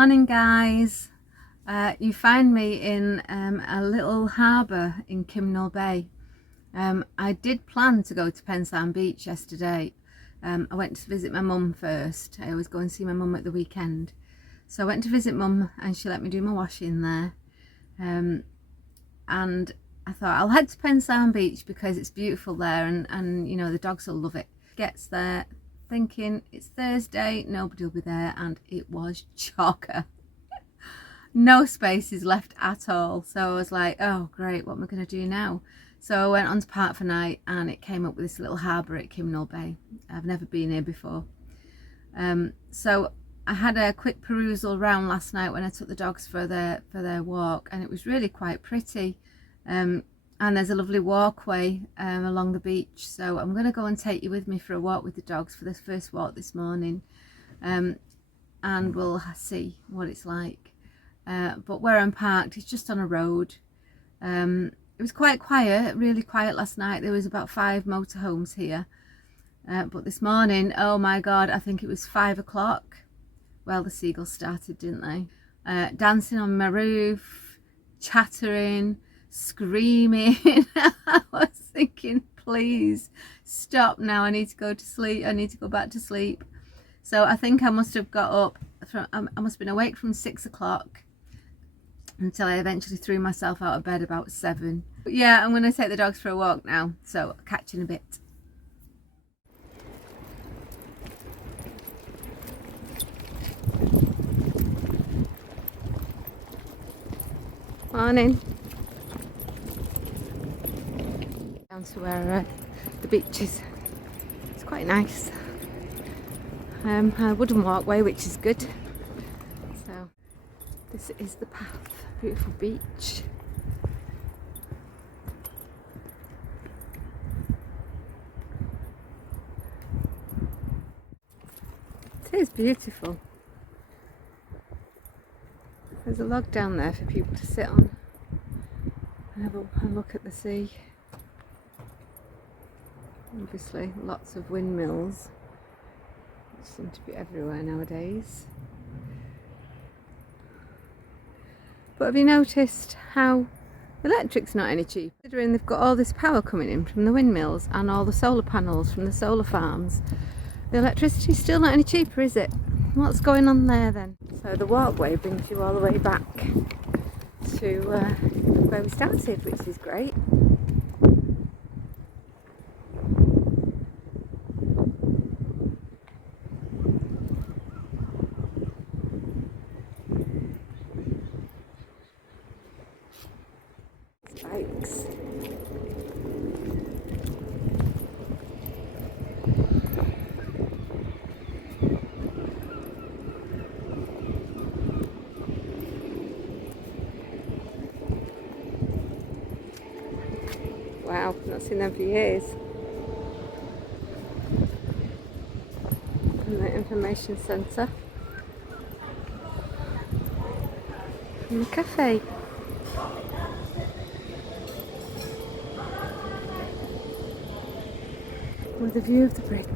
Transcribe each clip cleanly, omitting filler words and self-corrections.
Morning guys. You find me in a little harbour in Kimnol Bay. I did plan to go to Pensarn Beach yesterday. I went to visit my mum first. I always go and see my mum at the weekend. So I went to visit mum and she let me do my washing there. And I thought I'll head to Pensarn Beach because it's beautiful there and you know the dogs will love it. Gets there thinking it's Thursday, nobody will be there, and it was chocker. No spaces left at all. So I was like, oh great, what am I going to do now? So I went on to Park for Night and it came up with this little harbour at Kimnol Bay. I've never been here before. So I had a quick perusal round last night when I took the dogs for their walk, and it was really quite pretty. And there's a lovely walkway along the beach, so I'm going to go and take you with me for a walk with the dogs for this first walk this morning, and we'll see what it's like. But where I'm parked, it's just on a road. It was quite quiet, really quiet last night. There was about 5 motorhomes here, but this morning, oh my god, I think it was 5 o'clock. Well, the seagulls started, didn't they? Dancing on my roof, chattering, screaming. I was thinking, please stop now, I need to go to sleep, I need to go back to sleep. So I think I must have got up from, I must have been awake from 6 o'clock until I eventually threw myself out of bed about 7. But yeah, I'm going to take the dogs for a walk now, so I'll catch you in a bit. Morning. Down to where the beach is. It's quite nice. A wooden walkway, which is good. So this is the path. Beautiful beach. It is beautiful. There's a log down there for people to sit on and have a look at the sea. Obviously lots of windmills, which seem to be everywhere nowadays. But have you noticed how electric's not any cheap? Considering they've got all this power coming in from the windmills and all the solar panels from the solar farms, the electricity's still not any cheaper, is it? What's going on there then? So the walkway brings you all the way back to where we started, which is great. Bikes. Wow, I've not seen them for years. And the information centre. And the cafe. With a view of the bridge.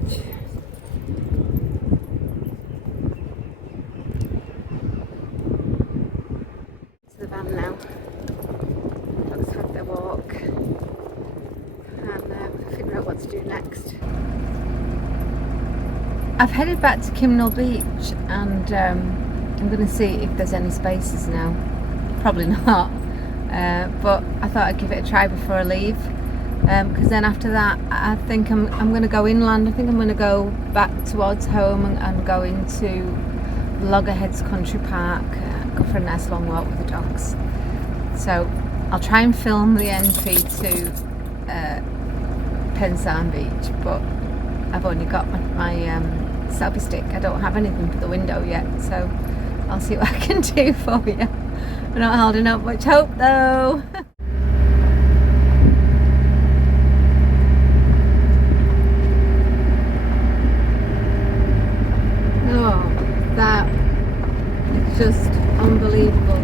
To the van now. Let's have their walk and figure out what to do next. I've headed back to Kimnol Beach and I'm going to see if there's any spaces now. Probably not, but I thought I'd give it a try before I leave. Because then after that I think I'm going to go inland. I think I'm going to go back towards home and go into Loggerheads Country Park, go for a nice long walk with the dogs. So I'll try and film the entry to Pensarn Beach, but I've only got my selfie stick. I don't have anything for the window yet, so I'll see what I can do for you. I'm not holding up much hope though. That is just unbelievable.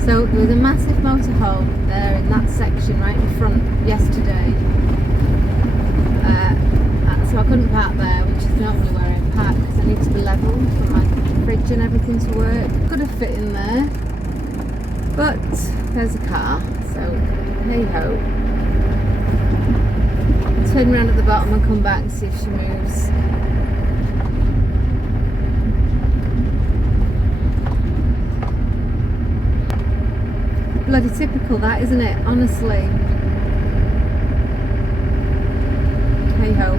So there was a massive motorhome there in that section right in front yesterday. So I couldn't park there, which is normally where I park because I need to be level for my fridge and everything to work. Could have fit in there, but there's a car, so hey ho. Turn around at the bottom and come back and see if she moves. Bloody typical that, isn't it? Honestly. Hey ho.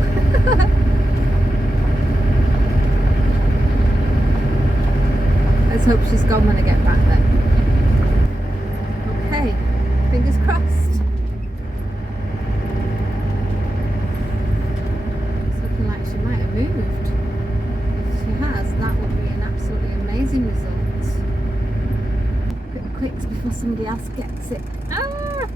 Let's hope she's gone when I get back then. Okay, fingers crossed. It's looking like she might have moved. If she has, that would be an absolutely amazing result. Quick before somebody else gets it. Ah!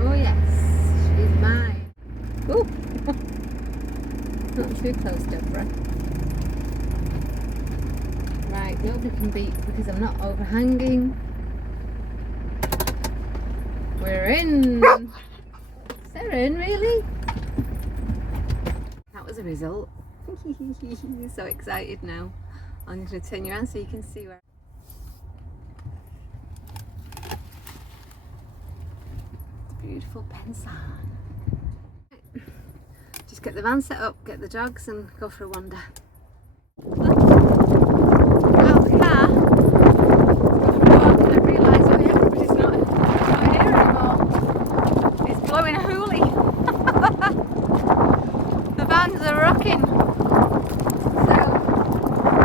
Oh yes, she's mine. Ooh. Not too close, Deborah. Right, nobody can beat because I'm not overhanging. We're in. They're in, really? That was a result. So excited now. I'm going to turn you around so you can see where. Beautiful Pensan. Just get the van set up, get the dogs and go for a wander. Out the car. I realised everybody's not here anymore. It's blowing a hoolie. The vans are rocking. So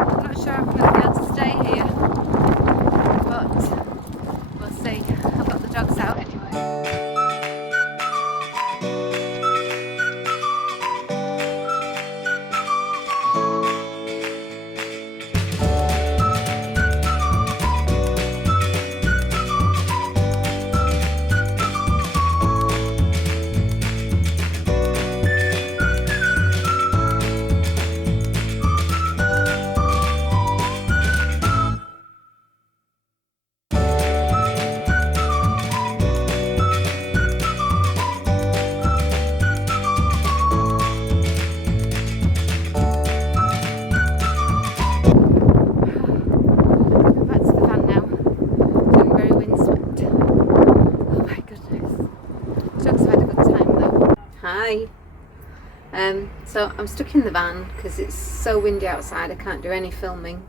I'm not sure I'm going to be able to stay here. But we'll see. I've got the dogs out anyway. Hi. So I'm stuck in the van because it's so windy outside. I can't do any filming.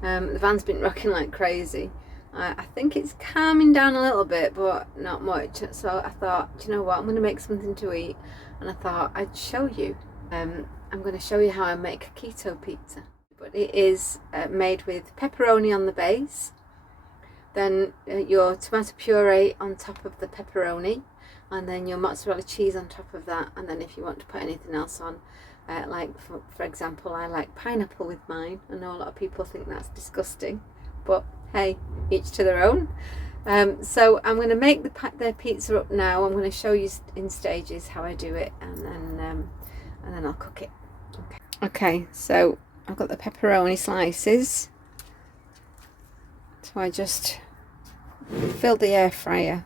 The van's been rocking like crazy. I think it's calming down a little bit, but not much. So I thought, do you know what? I'm going to make something to eat, and I thought I'd show you. I'm going to show you how I make a keto pizza. But it is made with pepperoni on the base, then your tomato puree on top of the pepperoni, and then your mozzarella cheese on top of that. And then if you want to put anything else on, like for example, I like pineapple with mine. I know a lot of people think that's disgusting, but hey, each to their own. So I'm going to make the pizza up now. I'm going to show you in stages how I do it, and then I'll cook it. Okay, so I've got the pepperoni slices. So I just fill the air fryer,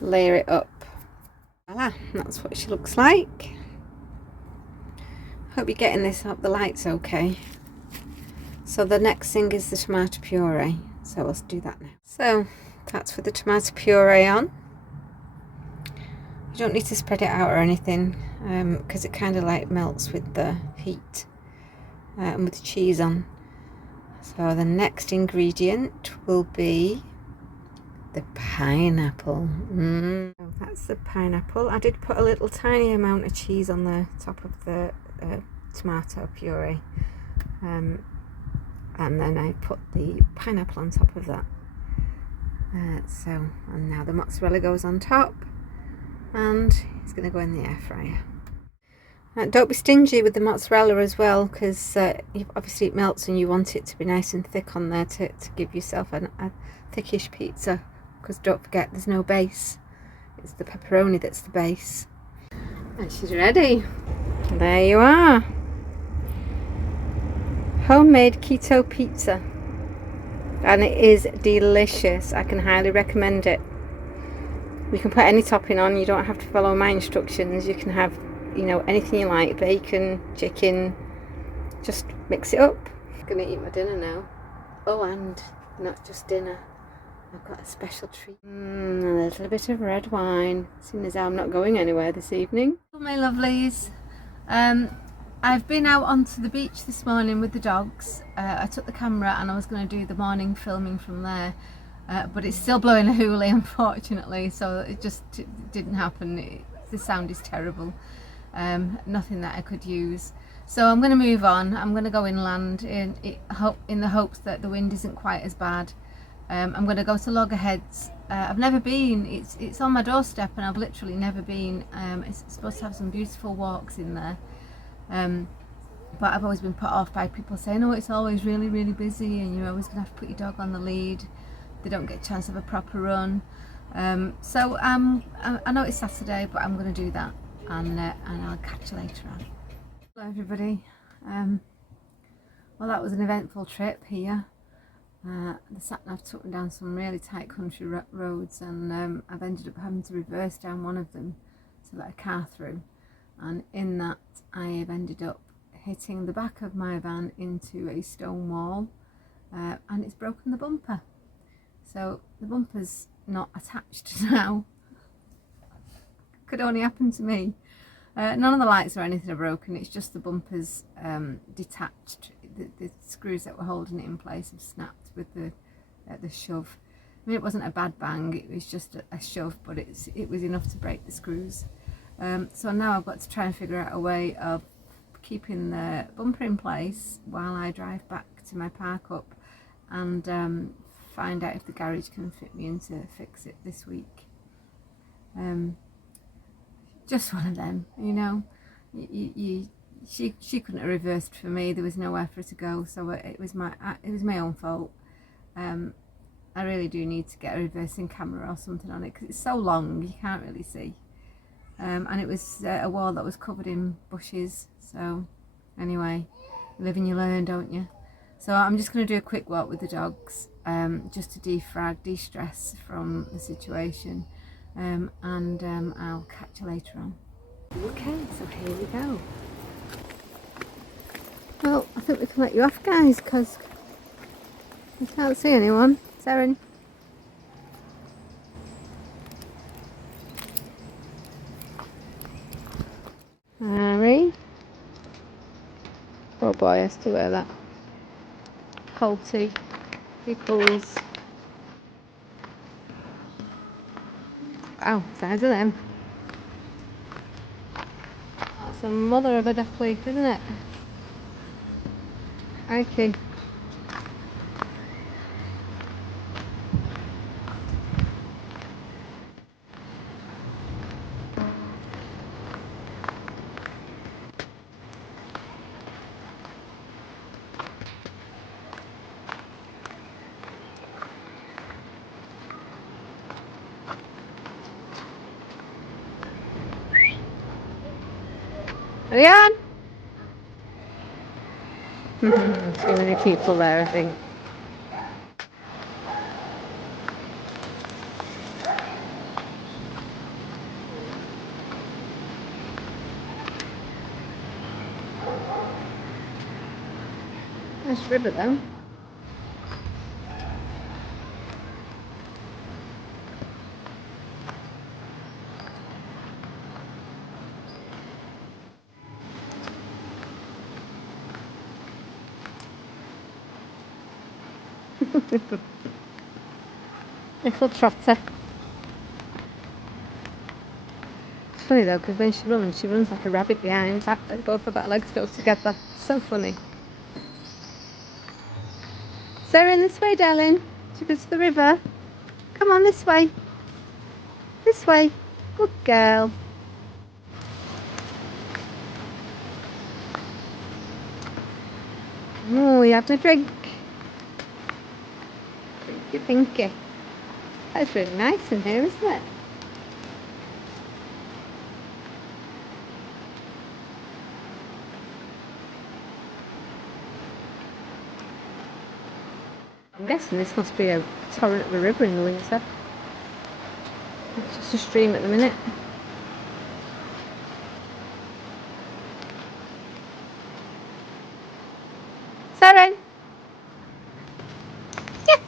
layer it up. Voila, that's what she looks like. Hope you're getting this up, the light's okay. So the next thing is the tomato puree. So let's do that now. So that's with the tomato puree on. You don't need to spread it out or anything, because it kind of like melts with the heat and with the cheese on. So the next ingredient will be the pineapple. So that's the pineapple. I did put a little tiny amount of cheese on the top of the tomato puree, and then I put the pineapple on top of that. And now the mozzarella goes on top, and it's going to go in the air fryer. Don't be stingy with the mozzarella as well, because obviously it melts and you want it to be nice and thick on there to give yourself a thickish pizza, because don't forget there's no base. It's the pepperoni that's the base. And she's ready. There you are. Homemade keto pizza. And it is delicious. I can highly recommend it. You can put any topping on. You don't have to follow my instructions. You can have, you know, anything you like, bacon, chicken, just mix it up. I'm gonna eat my dinner now. Oh, and not just dinner, I've got a special treat. A little bit of red wine, seeing as I'm not going anywhere this evening. Oh, my lovelies. I've been out onto the beach this morning with the dogs. I took the camera and I was going to do the morning filming from there, but it's still blowing a hoolie, unfortunately, so it just didn't happen. The sound is terrible. Nothing that I could use. So I'm going to move on. I'm going to go inland in the hopes that the wind isn't quite as bad. I'm going to go to Loggerheads. I've never been. It's on my doorstep and I've literally never been. It's supposed to have some beautiful walks in there. But I've always been put off by people saying, oh, it's always really, really busy and you're always going to have to put your dog on the lead. They don't get a chance of a proper run. So I know it's Saturday, but I'm going to do that, and I'll catch you later on. Hello everybody. Well, that was an eventful trip here. The sat-nav took me down some really tight country roads, and I've ended up having to reverse down one of them to let a car through, and in that I have ended up hitting the back of my van into a stone wall, and it's broken the bumper. So the bumper's not attached now. Could only happen to me. None of the lights or anything are broken, it's just the bumper's detached. The screws that were holding it in place have snapped with the shove. I mean, it wasn't a bad bang, it was just a shove, but it was enough to break the screws. So now I've got to try and figure out a way of keeping the bumper in place while I drive back to my park up, and find out if the garage can fit me in to fix it this week. Just one of them, you know. She couldn't have reversed for me. There was nowhere for her to go, so it was my own fault. I really do need to get a reversing camera or something on it because it's so long you can't really see. And it was a wall that was covered in bushes. So anyway, you live and you learn, don't you? So I'm just going to do a quick walk with the dogs, just to de-stress from the situation. And I'll catch you later on. Okay, so here we go. Well, I think we can let you off, guys, because I can't see anyone. Seren. Harry. Oh boy, I have to wear that. Halty. Pickles. Wow, size of them. That's a mother of a duck leaf, isn't it? Okay. Are you on? Too many people there, I think. Nice river though. Little trotter. It's funny though, because when she runs like a rabbit behind, both her back legs go together. So funny. Sarah, this way, darling. She goes to the river. Come on, this way. This way. Good girl. Oh, you having a drink? Drinky pinky. That's really nice in here, isn't it? I'm guessing this must be a torrent of a river in the winter. It's just a stream at the minute. Siren! Yes!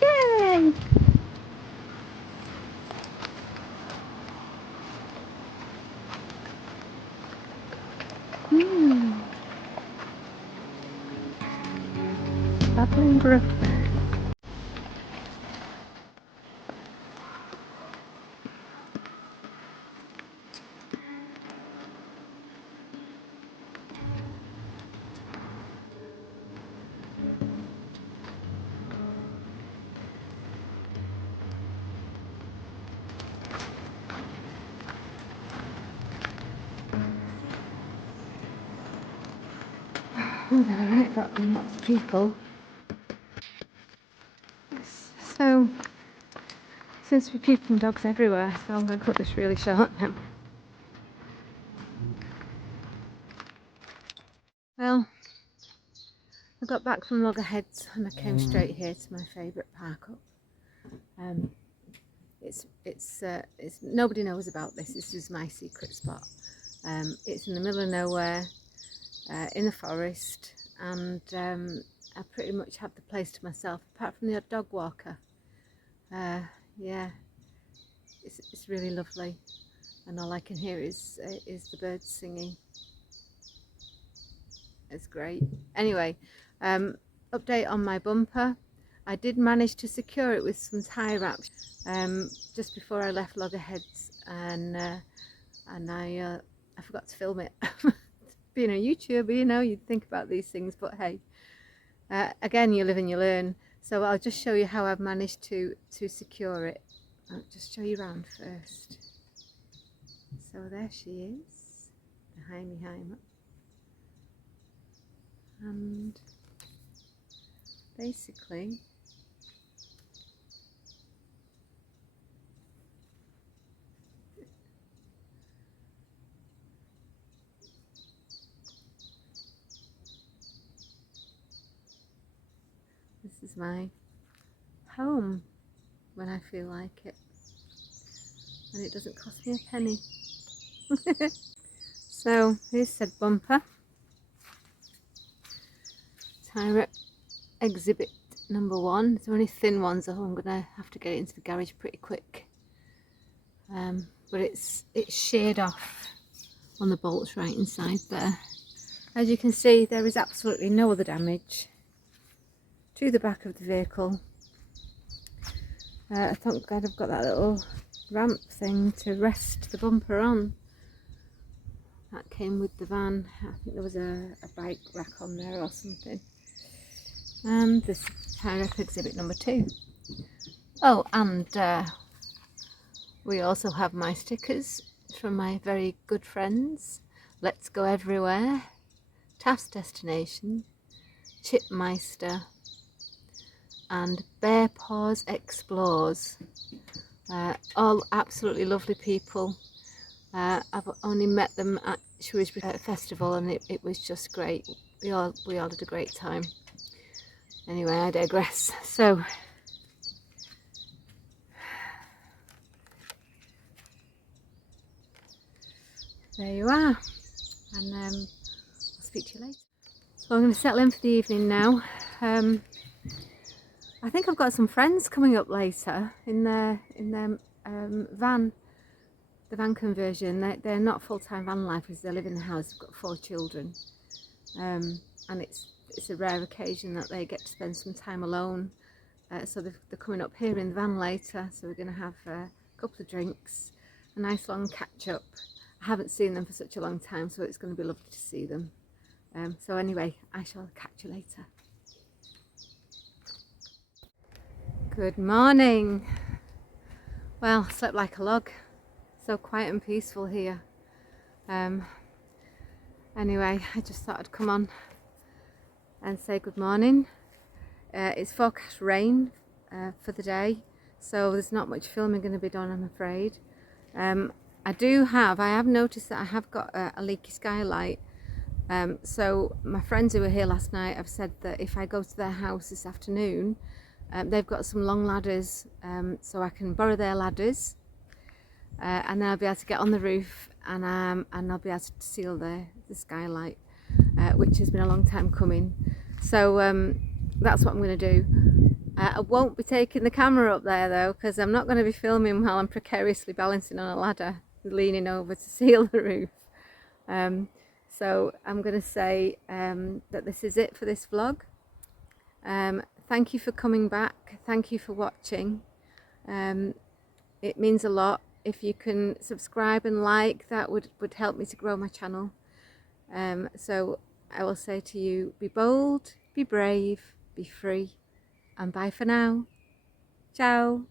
Yay! Babbling brook. Alright, got lots of people. So, seems to be people and dogs everywhere, so I'm going to cut this really short now. Well, I got back from Loggerheads and I came straight here to my favourite parkup. It's nobody knows about this. This is my secret spot. It's in the middle of nowhere, in the forest, and I pretty much have the place to myself, apart from the odd dog walker. Yeah, it's really lovely, and all I can hear is the birds singing. It's great. Anyway, update on my bumper. I did manage to secure it with some tie wraps just before I left Loggerheads, and I forgot to film it. Being a YouTuber, you know, you'd think about these things, but hey, again, you live and you learn. So I'll just show you how I've managed to secure it. I'll just show you around first. So there she is, behind me, and basically this is my home when I feel like it, and it doesn't cost me a penny. So here's said bumper, tie exhibit number 1. It's only thin ones, so I'm gonna have to get it into the garage pretty quick. But it's sheared off on the bolts right inside there. As you can see, there is absolutely no other damage to the back of the vehicle. I thank God I've got that little ramp thing to rest the bumper on. That came with the van. I think there was a bike rack on there or something. And this tie exhibit number 2. Oh, and we also have my stickers from my very good friends. Let's Go Everywhere, Taft's Destination, Chipmeister, and Bear Paws Explores. All absolutely lovely people. I've only met them at Shrewsbury Festival, and it was just great. We all had a great time. Anyway, I digress. So there you are, and I'll speak to you later. So I'm going to settle in for the evening now. I think I've got some friends coming up later in their van, the van conversion. They're not full-time van lifers. They live in the house. They've got 4 children, and it's a rare occasion that they get to spend some time alone. So they're coming up here in the van later. So we're going to have a couple of drinks, a nice long catch up. I haven't seen them for such a long time, so it's going to be lovely to see them. So anyway, I shall catch you later. Good morning. Well, I slept like a log. So quiet and peaceful here. Anyway, I just thought I'd come on and say good morning. It's forecast rain for the day, so there's not much filming going to be done, I'm afraid. I have noticed that I have got a leaky skylight. So my friends who were here last night have said that if I go to their house this afternoon, they've got some long ladders, so I can borrow their ladders and then I'll be able to get on the roof, and I'll be able to seal the skylight, which has been a long time coming. So that's what I'm going to do. I won't be taking the camera up there though, because I'm not going to be filming while I'm precariously balancing on a ladder, leaning over to seal the roof. So I'm going to say that this is it for this vlog. Thank you for coming back. Thank you for watching. It means a lot. If you can subscribe and like, that would help me to grow my channel. So I will say to you, be bold, be brave, be free, and bye for now. Ciao.